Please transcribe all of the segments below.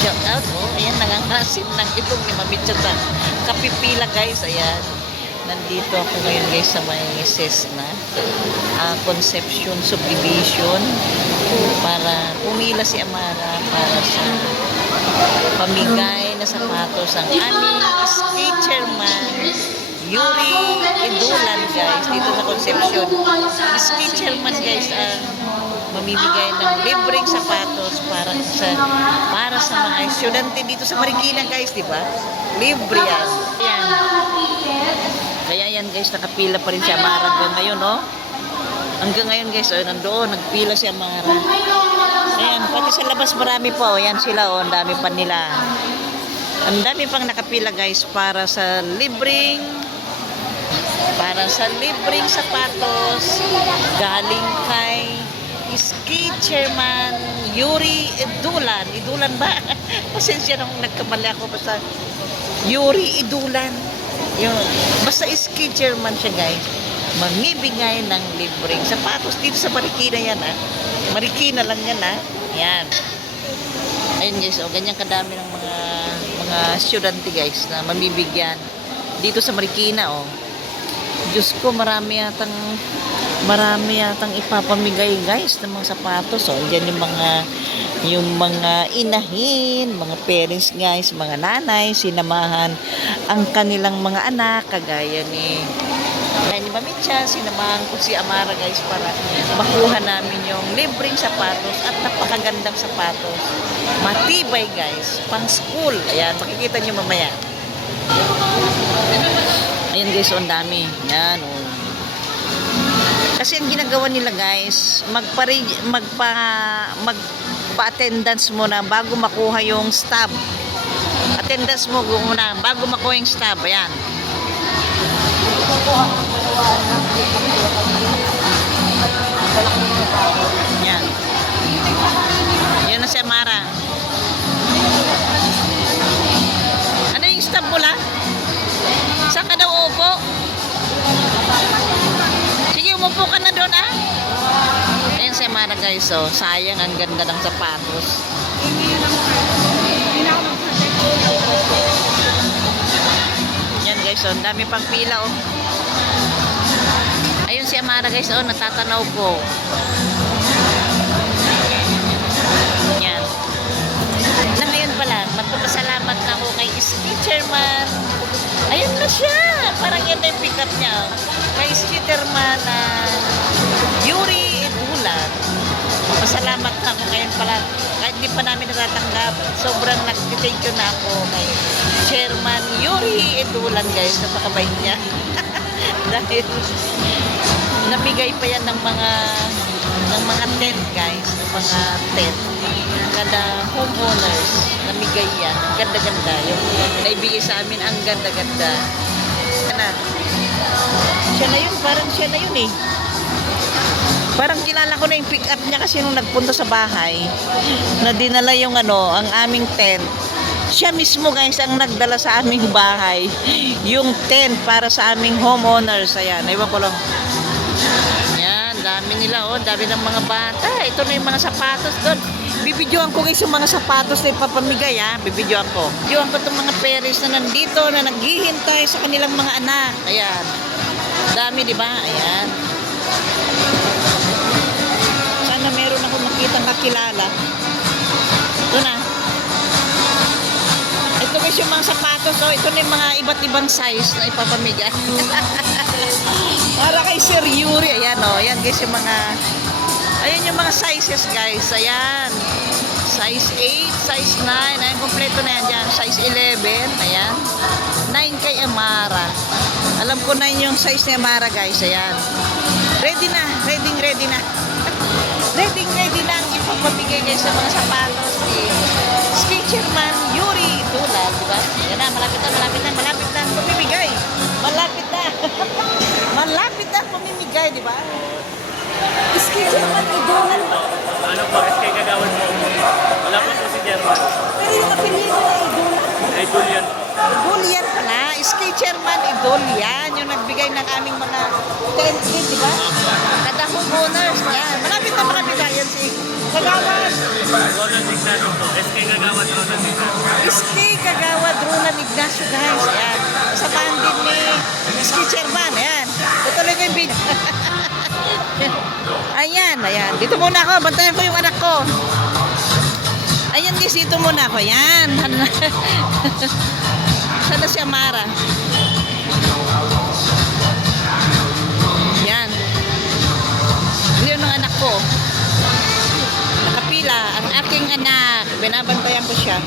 Shout out, oh. Ayan, nangangasim ng itong ni Mami Chata. Kapipila, guys. Ayan. Nandito ako ngayon, guys, sa may Cessna. Conception Subdivision. Para pumila si Amara para sa pamigay na sapatos ang aming skate-chairman Yuri Idulan, guys, dito sa Concepcion. Skate-chairman, guys, ang mamimigay ng libreng sapatos para sa mga estudyante dito sa Marikina, guys, di ba? Libre yan. Ayan. Kaya yan, guys, nakapila pa rin si Amara hanggang ngayon, no? Hanggang ngayon, guys, oh, nandoon, nagpila si Amara. Ayan, pati sa labas marami po. Ayan sila, oh, ang dami pa nila. Ang dami pang nakapila, guys, para sa libreng sapatos galing kay skate chairman Yuri Idulan. Idulan ba? Pasensya nung nagkamali ako, basta Yuri Idulan. Yun. Basta skate chairman siya, guys. Mamibigay ng libreng sapatos dito sa Marikina yan, ha. Marikina lang yan, ha. Yan. Ayun, guys, oh, ganyan kadami ng mga estudyante, guys, na mamibigyan dito sa Marikina, oh. Diyos ko, marami yatang ipapamigay, guys, ng mga sapatos, oh. Diyan yung mga inahin, mga parents, guys, mga nanay, sinamahan ang kanilang mga anak, kagaya ni Mami Cha, sinamahan ko si Amara, guys, para makuha namin yung libreng sapatos at napakagandang sapatos. Matibay, guys, pang school. Ayan, makikita nyo mamaya. Ayan, guys, ang dami. Yan, oh. Kasi ang ginagawa nila, guys, magpa-attendance muna bago makuha yung stub. Attendance mo muna bago makuha yung stub. Ayan. Yan. Yan na si Amara. Ano yung stub mo lang? Saan ka daw upo? Sige, umupo ka na doon, ah. Ayan si Amara, guys, oh. Sayang, ang ganda ng sapatos. Yan, guys, oh. Dami pang pila, oh. Ayun si Amara, guys, oh. Natatanaw ko. Yan. Na ngayon pala, magpapasalamat na ako kay skate-chairman. Ayun na siya. Parang yan na yung pick up niya. Kay skate-chairman Yuri Idulan. Pasalamat na ako ngayon pala. Kahit di pa namin natatanggap, sobrang nag-thank you na ako kay Chairman Yuri Idulan, guys. Napakabait niya. Dahil nabigay pa yan ng mga tent, guys. Ng mga tent. Kada homeowners, namigay yan. Ang ganda-ganda. Yung naibigay sa amin, ang ganda-ganda. Siya na yun. Parang siya na yun, eh. Parang kilala ko na yung pick up niya kasi nung nagpunta sa bahay, na dinala yung ang aming tent. Siya mismo, guys, ang nagdala sa aming bahay. Yung tent para sa aming homeowners. Ayan, ewan ko lang. Yan, dami nila, oh. Dami ng mga bata. Ito na yung mga sapatos doon. Bibidyoan ko, guys, yung mga sapatos na ipapamigay, ha. Bibidyoan ko. Bibidyoan ko itong mga parents na nandito, na naghihintay sa kanilang mga anak. Ayan. Dami, di ba? Ayan. Sana meron ako makitang kakilala. Ito na. Ito, guys, yung mga sapatos, oh. Ito na yung mga iba't ibang size na ipapamigay. Para kay Sir Yuri. Ayan, oh. Ayan, guys, yung mga... Ayan yung mga sizes, guys. Ayan. Size 8, size 9. Ayan, kompleto na yan dyan. Size 11. Ayan. 9 kay Amara. Alam ko 9 yung size ni Amara, guys. Ayan. Ready na. Ready na. ready na ang ipapamigay, guys, sa mga sapatos ni skate-chairman Yuri Idulan. Diba? Yan na. Malapit na. Pamimigay. Malapit na pamimigay, diba? Skate-chairman Idulan. Ano po, SK Kagawad po. Wala po po si German. Pero yung apelido na Idulan. Idol yan. Idol pala. Skate-chairman Idol yan. Yung nagbigay ng aming mga tent kit, diba? Kada homeowners. Yan. Malapit na yan si Kagawad. Ronald Ignacio po. SK Gagawad Ronald Ignacio. SK Kagawad Ronald Ignacio, guys. Ayan. Kasamahan din ni Ski Chairman. Ayan. Tutuloy ko yung video. Ayan, ayan. Dito muna ako. Bantayan ko yung anak ko. Ayan guys, dito muna ako. Ayan. Sana si Amara. Ayan. Yun ang anak ko. Nakapila. Ang aking anak. Binabantayan ko siya.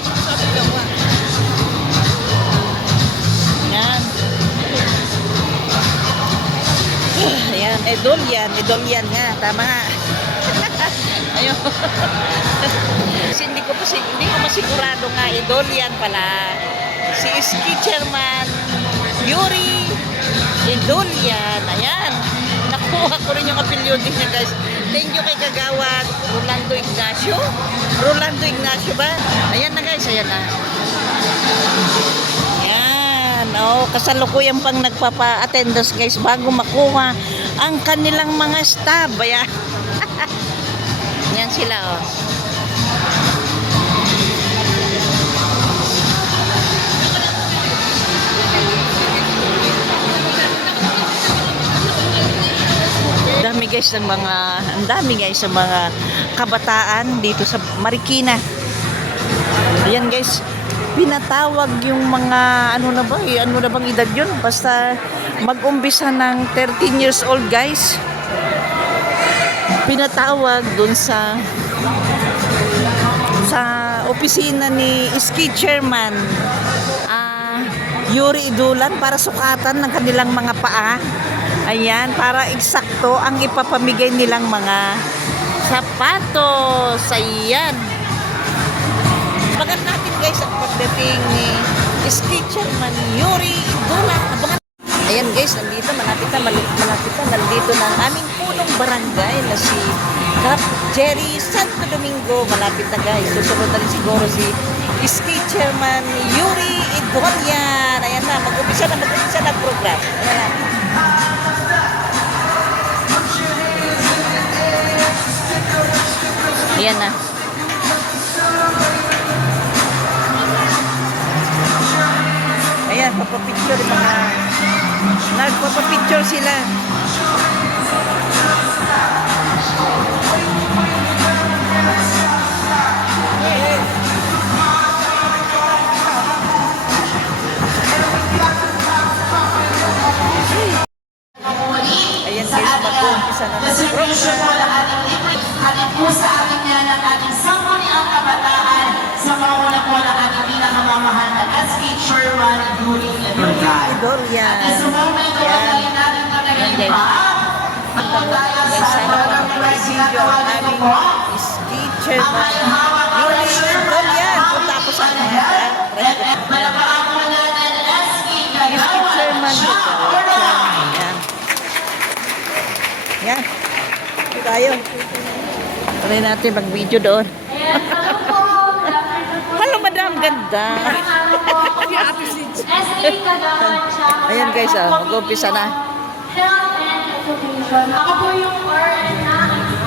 Ayan. Ayan, idol yan nga, tama nga. Ayun. Kasi hindi ko masigurado nga, idol yan pala. Si Ski Chairman Yuri Idol yan. Ayan, nakuha ko rin yung apelyido niya, guys. Thank you kay Kagawad Rolando Ignacio. Rolando Ignacio ba? Ayan na guys, ayan na. Oh, kasalukuyan pang nagpapa-attendance guys bago makuha ang kanilang mga staff. Ayan. Yan sila oh. Dami guys ng mga kabataan dito sa Marikina. Ayan guys. Pinatawag yung mga ano na bang edad yun, basta mag-umpisa ng 13 years old guys, pinatawag dun sa opisina ni Ski Chairman Yuri Idulan para sukatan ng kanilang mga paa. Ayan, para eksakto ang ipapamigay nilang mga sapatos. Ayan, abangan natin guys ang pagdating ni Ski Chairman Yuri Idulan. Abangan. Ayan guys, malapit na nandito na ang aming punong barangay na si Cap Jerry Santo Domingo. Malapit na guys, susunod na rin siguro si Ski Chairman Yuri Idulan. Ayan na, mag-umpisa na program. Ayan na. Ayan na. Ayan, papapicture yung mga nagpapapicture sila. Ayan guys, mag-uumpisa na ng program. Atin po sa ating yan ang ating sangguniang kabataan sa mauna po ng ating pinakamamahal na Ski Chairman Yuri Idulan. Idol yan. At sa moment, tayo natin talagang ipaap. At tayo sa harapan ng video ang aming Ski Chairman Yuri Idol yan. Punta ako sa mga malapaan po natin Ski Ski Chairman Kagawad. yan. Yan. Ito tayo. Tuloy natin mag-video doon. Hello, madam. Ganda. Ayan guys, mag-umpisa na. Health and Education. Ako po yung RN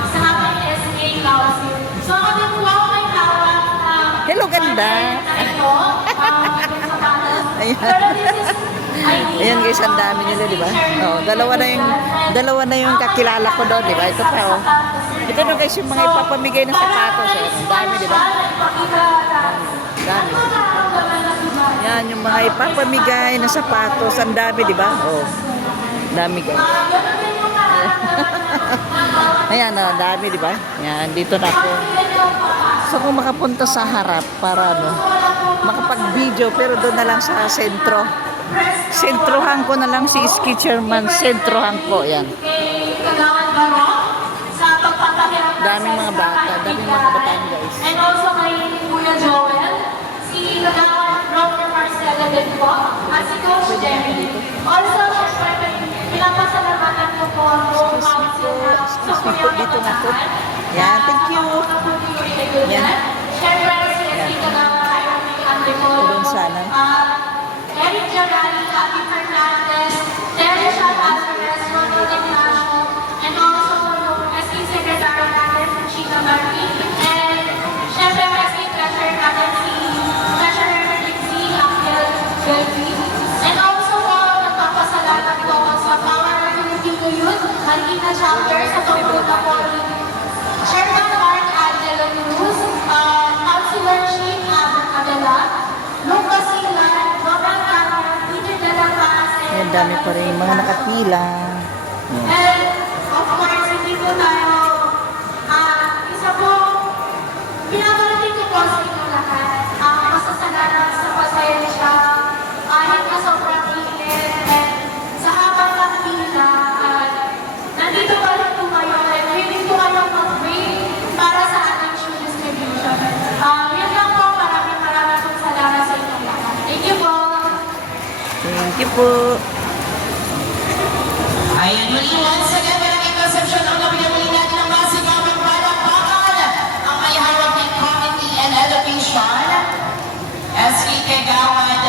sa aking SK Council. So ako din po ako may hawak Hello, ganda. Ayan. Ayan guys, ang dami nila, di ba? Oh, dalawa na yung kakilala ko doon, di ba? Ito pa, oh. Ito na guys, yung mga ipapamigay ng sapatos. Eh. Ang dami, di ba? Dami. Yan, yung mga ipapamigay ng sapatos. Ang dami, di ba? Oh, dami guys. Ayan, oh, dami, di ba? Yan, dito na ako. So, kung makapunta sa harap para, makapag-video, pero doon na lang sa sentro. Sentrohan ko na lang si Ski Chairman. Sentrohan ko, yan. Daming mga bata, daming mga bataan guys. And also kay Kuya Joel, si Kagawad Dr. Marcela din po, at si Coach Jerry. Also, syempre, pinapasalamatan ko po ang buong council na sa Kuya Dito na po. Yan, thank you. Yan. Syempre, si Kagawad ay may Doon sana. Eric Jarani, Abby Fernandez, Terry Alvarez, Ronald Ignacio, and also yung SK Secretary natin, Chika Marie, and dami pa rin mga nakapila. Yan. And of course, hindi po tayo, isa po, pinaparating ko po sa inyo lahat, masasalanan sa pasensya, kahit na sobrang init, and sa habang ng pila, nandito pa rin po kayo, and willing po kayong mag-wait para sa ating shoe distribution. Yun lang po, maraming pong salamat sa inyo lahat. Thank you po. Thank you po. Ayan muli, once again, maraming conception ang napinamuli natin ang masigabang palakpakan ang may hawak ng committee and elevation. SK Kagawad,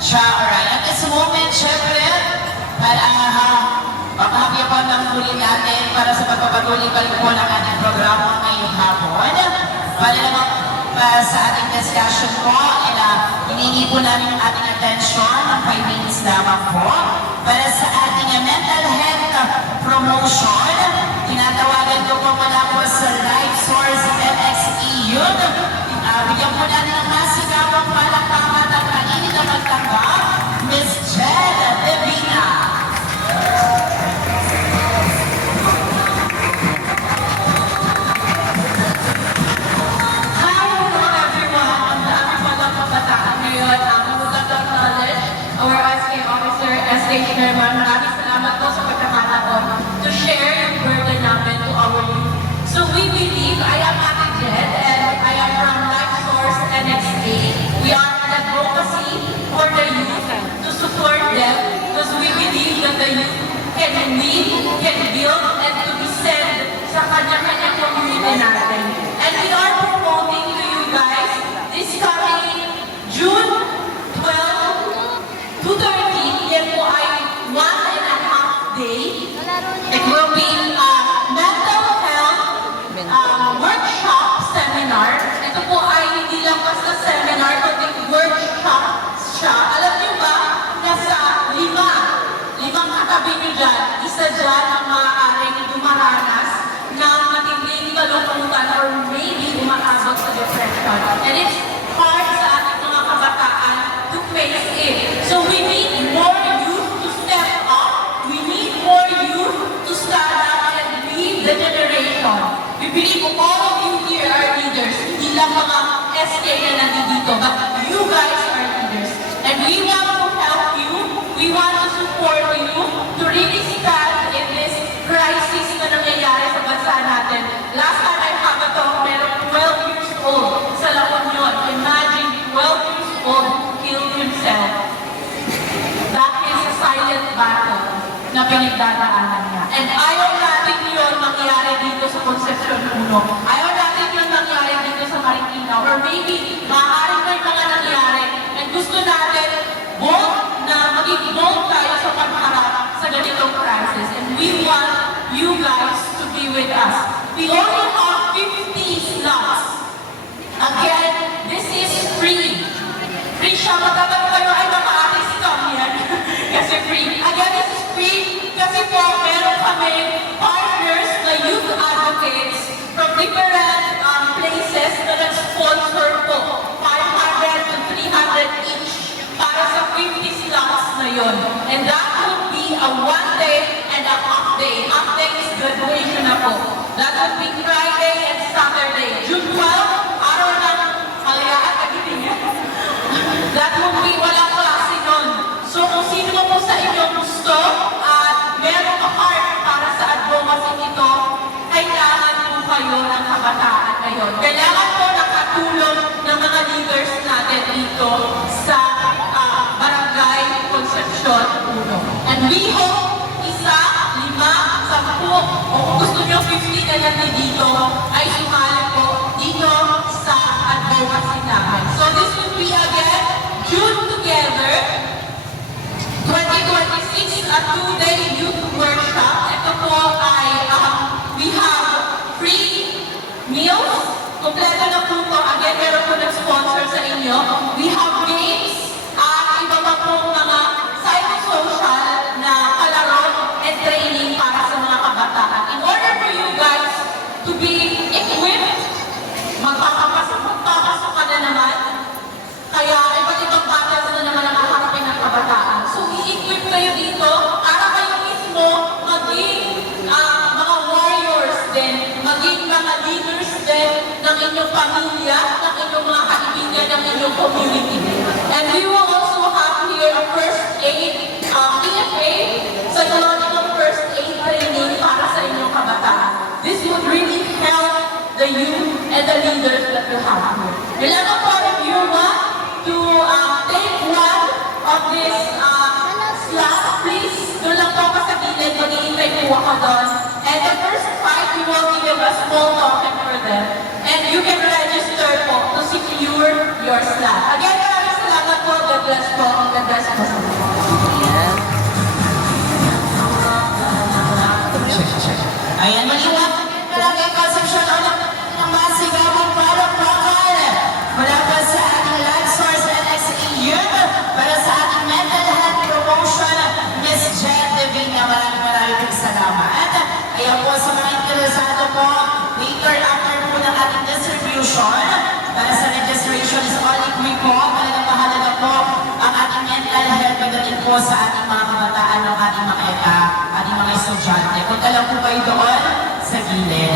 siya, alright. At this moment, syempre, pakahapya po ng muli natin para sa pagpapatuloy pa rin po ng ating programa ngayong hapon. Para naman sa ating discussion po, hiningi po namin ang ating attention ng 5 minutes lamang po para sa ating mental health promotion. Tinatawagan ko po mula po sa Life Source MXE yun. Bigyan po natin ang masigabang palakpakan at mainit na magtanggap, Miss Jed Divina. Hi, hello everyone. Ang dami palang kabataan ngayon. Ang Musatang Knowledge, our SK officer, SK Chairman, maraming salamat po sa pagkakataon to share yung burden namin to our youth. So we believe, I am Ate Jed, and I am from Life Source NXA. We are an advocacy for the youth to support them because we believe that the youth can lead, can build, and to be sent sa kanya-kanya community natin. And we are promoting to you guys this coming June 12 to 13. Yan po ay 1.5 day. It will be a mental health workshop seminar. Ito po ay hindi lang basta seminar, kundi workshop siya. Alam niyo ba, nasa limang katabi niyo dyan, isa dyan ang maaaring dumaranas ng matinding kalungkutan or maybe umaabot sa depression. And it's hard sa ating mga kabataan to face it. So we need more youth to step up. We need more youth to stand up and lead the generation. We believe all of you here are leaders. Hindi lang mga SK na nandito, but you guys are leaders. And we want to help you. We want to support you to really stand in this crisis na nangyayari sa bansa natin. Last time I have a talk, meron 12 years old sa La Union. Imagine 12 years old killed himself. That is a silent battle na pinagdadaanan niya. And ayaw natin yun mangyari dito sa Concepcion 1. Ayaw natin yun mangyari dito sa Marikina. Or maybe, maaaring may mga nangyari. And gusto natin bold na maging bold tayo sa pagharap sa ganitong crisis. And we want you guys to be with us. We only have 50 slots. Again, this is free. Free siya. Magkataon kayo ay baka ating scam yan. Kasi free. Again, this is free. Kasi po, meron kami partners na youth advocates from different places na nag-sponsor po. 500 to 300 each para sa 50 slots na yon. And that would be a 1 day and a half day. Half day is graduation na po. That would be Friday and Saturday. June 12, araw ng halayaan kagitin niya. That would be walang klase nun. So kung sino po sa inyo gusto at meron ka heart para sa advocacy ito, kailangan po kayo ng kabataan ngayon. Kailangan po nakatulong ng mga leaders natin dito sa Barangay Concepcion 1. And we hope 1, 5, 10, o kung gusto nyo 50 na nandito ay sumali po dito sa advocacy namin. So this will be again June Together 2026, a 2-day youth workshop. Ito po ay we have free meals. Kompleto na po ito. Again, meron po nag-sponsor sa inyo. We have games at iba pa po mga psychosocial na kalaro and training para sa mga kabataan. In order for you guys to be equipped, magpapasok ka na naman. Kaya iba't ibang battles na naman ang haharapin ng kabataan. So i-equip kayo dito leaders din ng inyong pamilya, ng inyong mga kaibigan, ng inyong community. And we will also have here a first aid, PFA, psychological first aid training para sa inyong kabataan. This would really help the youth and the leaders that you have here. Kailangan po, if you want to take one of this slot, please, doon lang po ako sa gilid, mag-iintay po ako doon. And the first 5, we will give a small token for them. And you can register po to secure your slot. Again, maraming salamat po. God bless po. God bless po. Yan. Ayan, maliwanag talaga yung konsepsyon ng masigabong palakpakan mula pa sa ating Life Source NXE Youth para sa ating mental health promotion, Miss Jen Divina. Maraming pong salamat. Ayan po sa mga interesado po, later after po ng ating distribution, para sa registration is all equipped po. Talagang mahalaga po ang ating mental health pagdating po sa ating mga kabataan ng ating mga estudyante. Punta lang po kayo doon sa gilid.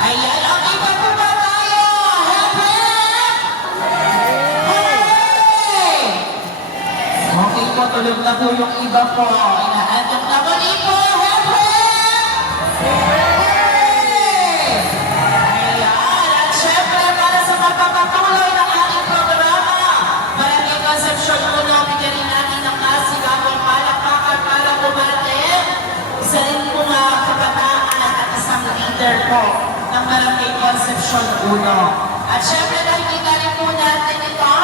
Ayan, okay pa po ba tayo? Happy? Hooray! Okay po, tulog na po yung iba po. Inaantok na muli po. Happy? Hooray! Ayan, at syempre para sa magpapatuloy ng ating programa, maraming konsepsyon po na bigyan natin ng masigabong palakpakan para bumate. Isa rin po nga kabataan at isang leader po ng Barangay Concepcion 1. At syempre nakikita rin po natin ito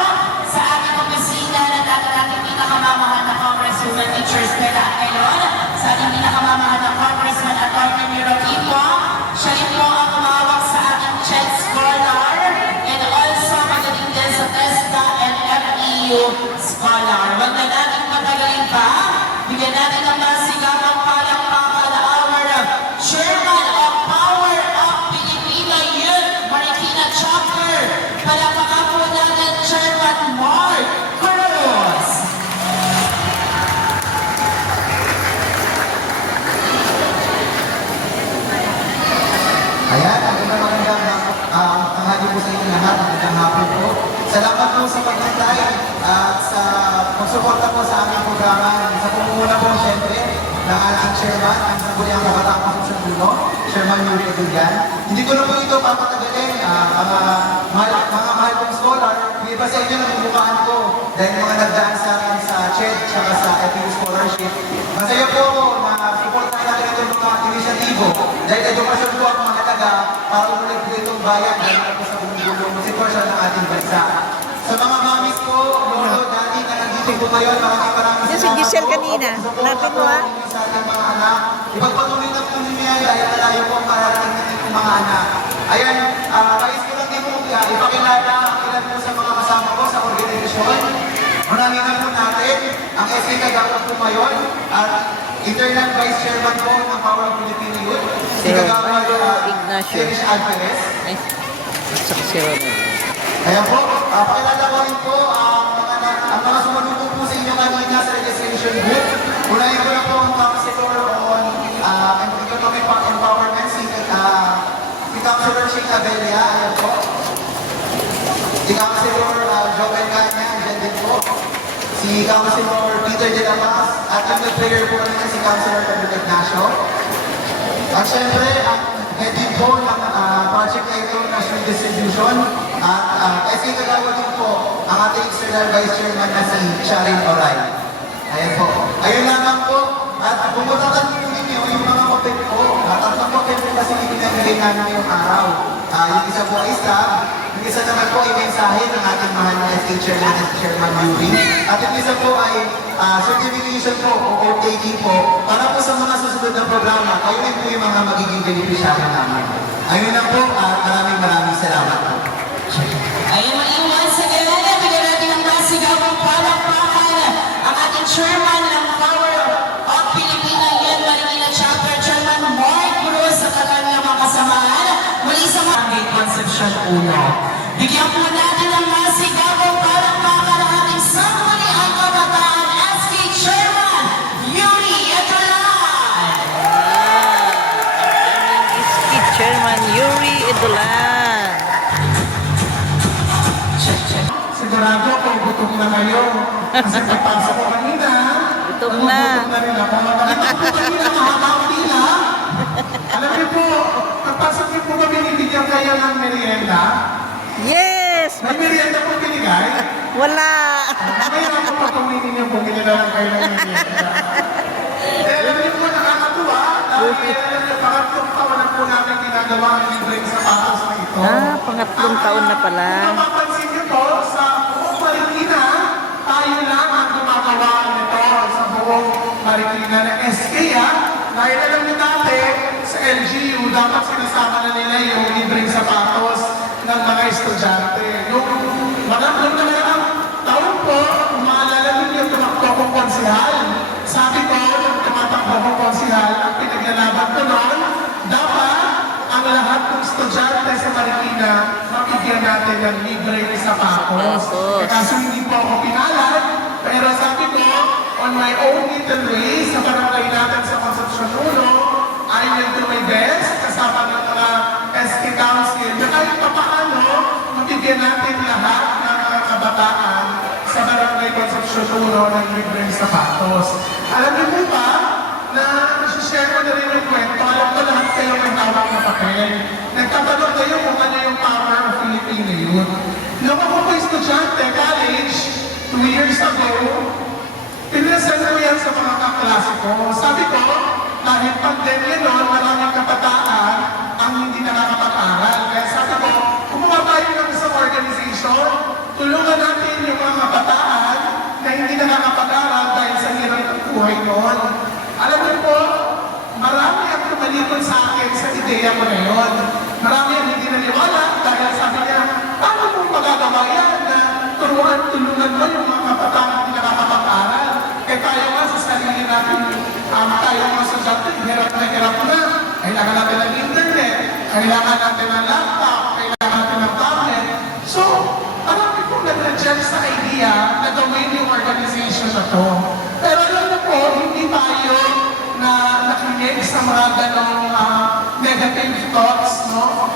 sa ating opisina na dati natin pinakamamahal na Congresswoman Teachers Stella ngayon, sa ating pinakamamahal na Congressman Atty. Miro Ipo. Siya rin po ang kumawak sa ating CHED Scholar and also magaling din sa TESDA and FEU Scholar. Huwag na natin patagalin pa. Bigyan natin ang masigabang palakpakan our Chairman of Power of Filipina Youth Marikina Chapter. Palakpakan po natin Chairman Mark Cruz. Ayan, magandang tanghali po sa inyo lahat, magandang hapon po. Salamat po sa pagkantay at sa pagsuporta po sa aming programa. Sa pumuna po, siyempre, ng ating chairman, ang Sangguniang Kabataan Concepcion 1, Chairman Yuri Edulgan. Hindi ko na po ito papatagalin, mga mahal kong scholar. Hindi ba sa inyo namumukhaan ko dahil mga nagdaan sa akin sa CHED at sa FEU Scholarship. Masaya po ako na suportahan natin itong mga inisyatibo dahil edukasyon po ang mahalaga para umulit po itong bayan dahil po sa bumubulong sitwasyon ng ating bansa. Sa mga mamis ko, lolo, daddy na nandito po ngayon, maraming Yan si Giselle kanina. Hanapin mo, ha? sa ating mga anak. Ipagpatuloy na po ninyo yan dahil malayo po ang mararating na itong mga anak. Ayan, kais ko lang din po ipakilala ang ilan po sa mga kasama ko sa organisasyon. Unangin na po natin ang SK Kagawad po ngayon at Internal Vice Chairman po ng Power of Filipino Youth, si Kagawad Ignacio. Serish Alvarez. Ay, saka si Ronald. Kaya po, pakilala ko rin po ang mga sumalubong po sa inyo kanina sa registration group. Unahin ko na po ang Councilor on Economic Empowerment, si Councilor Sheikh Abella, ayan po. Si Councilor Joel Kanya, andyan din po. Si Councilor Peter De La Paz, at yung nag-player po kanina si Councilor Pedro Ignacio. At syempre, ang head din po ng project na ito, National Distribution, at SK Kagawad din po ang ating External Vice Chairman na si Sharin Oray. Ayan po. Ayun lamang po, at bumutakan po ninyo yung mga papel po, at ang papel po kasi ibinibigay namin ngayong araw. Yung isa po ay staff, yung isa naman po ay mensahe ng ating mahal na SK Chairman at Chairman Yuri. At yung isa po ay certification po o taking po para po sa mga susunod na programa, kayo rin po yung mga magiging beneficiary namin. Ayun lang po at maraming salamat po. Ayan, maliwan sa galera, bigyan natin ang masigabang palakpakan ang ating Chairman ng Power of Filipina Youth Marikina Chapter, Chairman Mark Cruz, sa kanilang mga kasamahan muli sa Barangay Concepcion 1. Bigyan po natin ang masigabang palakpakan ang ating Sangguniang Kabataan SK Chairman Yuri Edulgan. Chairman Yuri Edulgan. sigurado ako, gutom na kayo. Kasi pagpasok ko kanina, Gutom na. Gutom na rin ako. Nakita ko po kanina, mahaba ang pila. Alam niyo po, pagpasok niyo po ba binibigyan kayo ng merienda? Yes! May merienda po binigay? Wala! Mamaya ako patumingin niyo, bumili na lang kayo ng merienda. Alam niyo po, nakakatuwa. Dahil alam niyo, pangatlong taon na po namin ginagawa ang libreng sapatos na ito. Pangatlong taon na pala. Kung mapapansin niyo po, sa buong Marikina, tayo lang ang gumagawa nito sa buong Marikina na SK. Dahil alam niyo dati, sa LGU, dapat sinasama na nila yung libreng sapatos ng mga estudyante. Yung maraming naman taon po, kung maalala niyo yung tumakbo kong konsihal. Sabi ko, yung tumatakbo kong konsihal, ang pinaglalaban ko noon, dapat ang lahat ng estudyante sa Marikina, mabigyan natin ng libreng sapatos. Kaso hindi po ako pinalad, pero sabi ko, on my own little way, sa barangay natin sa Concepcion 1, I will do my best, kasama ng mga SK Council, na kahit papaano, mabigyan natin lahat ng mga kabataan sa barangay Concepcion 1 ng libreng sapatos. Alam niyo po ba, na nasi-share ko na rin yung kwento, alam ko lahat kayo may hawak na papel. Nagtatanong kayo kung ano yung power of Filipino youth. Nung ako po estudyante, college, 2 years ago, pinasan ko yan sa mga kaklase ko. Sabi ko, dahil pandemya noon, maraming kabataan ang hindi nakakapag-aral. Kaya sabi ko, kumuha tayo ng isang organization, tulungan natin yung mga kabataan na hindi nakakapag-aral dahil sa hirap ng buhay noon. Alam niyo po, marami ang tumalikod sa akin sa ideya ko na yun. Marami ang hindi naniwala dahil sabi niya, paano mong magagawa yan na tulungan mo yung mga kabataan na hindi nakakapag-aral? Eh tayo nga sa sarili natin, tayo mga estudyante, hirap na. Kailangan natin ng internet, kailangan natin ng laptop, kailangan natin ng tablet. So, marami pong nag-reject sa idea na gawin yung organization na to. Pero alam niyo po, hindi tayo na nakinig sa mga ganong negative thoughts, no?